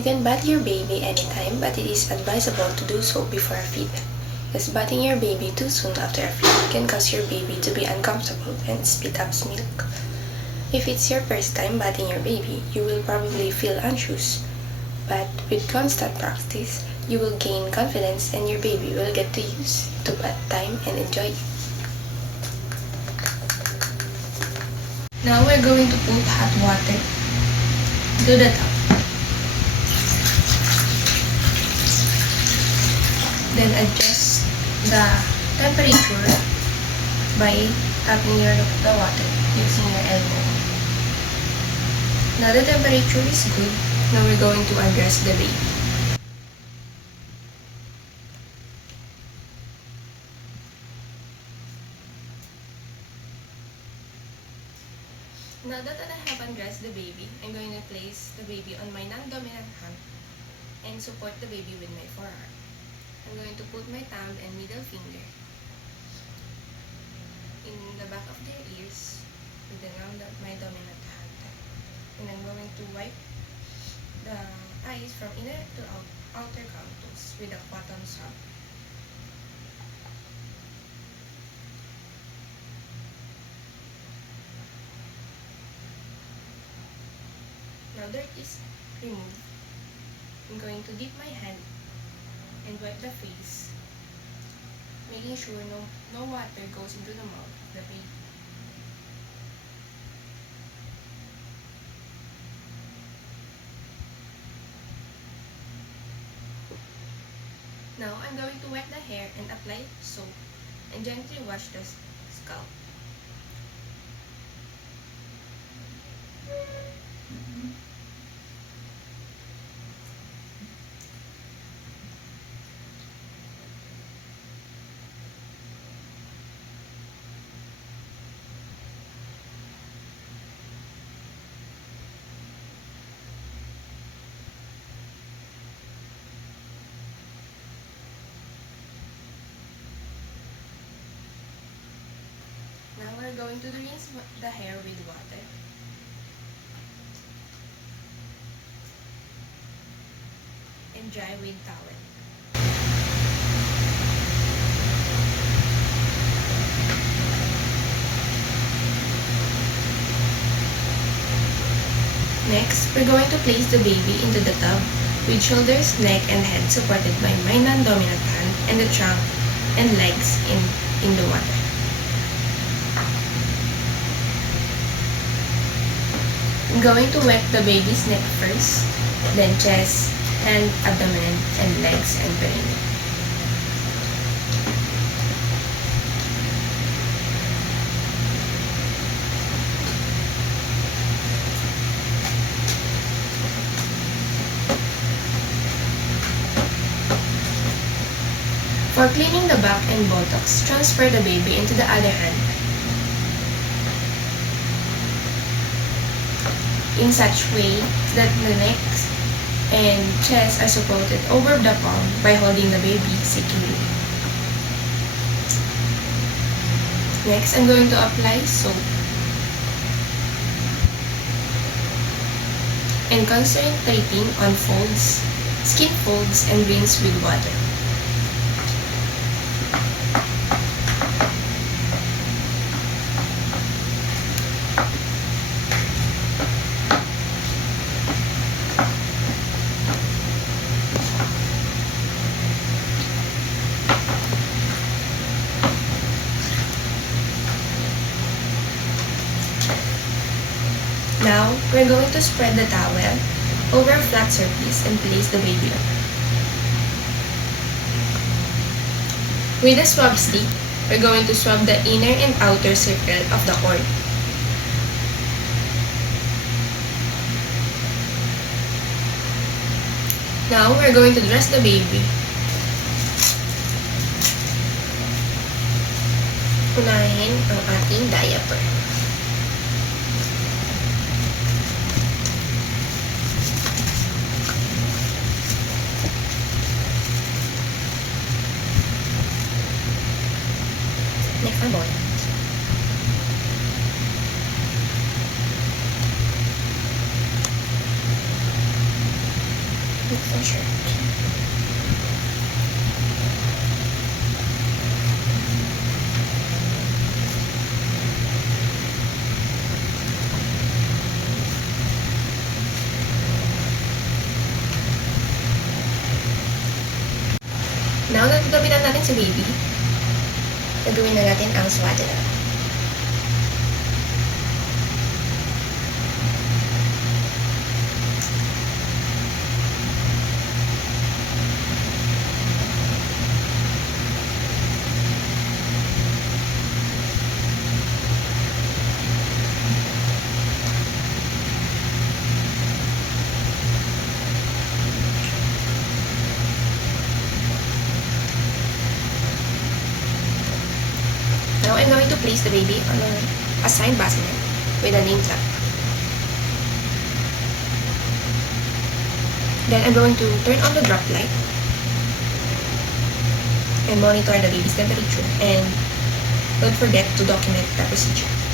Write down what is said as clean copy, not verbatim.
You can bath your baby anytime, but it is advisable to do so before a feed, as bathing your baby too soon after a feed can cause your baby to be uncomfortable and spit up milk. If it's your first time bathing your baby, you will probably feel anxious, but with constant practice, you will gain confidence and your baby will get to use to bath time and enjoy it. Now we're going to put hot water to the tub. Then adjust the temperature by tapping the water using your elbow. Now the temperature is good. Now we're going to undress the baby. Now that I have undressed the baby, I'm going to place the baby on my non-dominant hand and support the baby with my forearm. I'm going to put my thumb and middle finger in the back of their ears with my dominant hand. And I'm going to wipe the eyes from inner to outer contours with a cotton swab. Now dirt is removed. I'm going to dip my hand and wipe the face, making sure no water goes into the mouth of the baby. Now I'm going to wet the hair and apply soap and gently wash the scalp. Now we're going to rinse the hair with water. And dry with towel. Next, we're going to place the baby into the tub with shoulders, neck, and head supported by my non-dominant hand and the trunk and legs in the water. I'm going to wet the baby's neck first, then chest, hand, abdomen, and legs and perineum. For cleaning the back and buttocks, transfer the baby into the other hand in such way that the neck and chest are supported over the palm by holding the baby securely. Next, I'm going to apply soap and concentrating on folds, skin folds, and rinse with water. Now, we're going to spread the towel over a flat surface and place the baby on. With a swab stick, we're going to swab the inner and outer circle of the cord. Now, we're going to dress the baby. Unahin ang ating diaper. Next, ang boy. pants and shirt. Now, nagagabitan natin si baby. Gagawin na natin ang swaddle. Now, I'm going to place the baby on an assigned bassinet with a name tag. Then, I'm going to turn on the drop light and monitor the baby's temperature. And don't forget to document the procedure.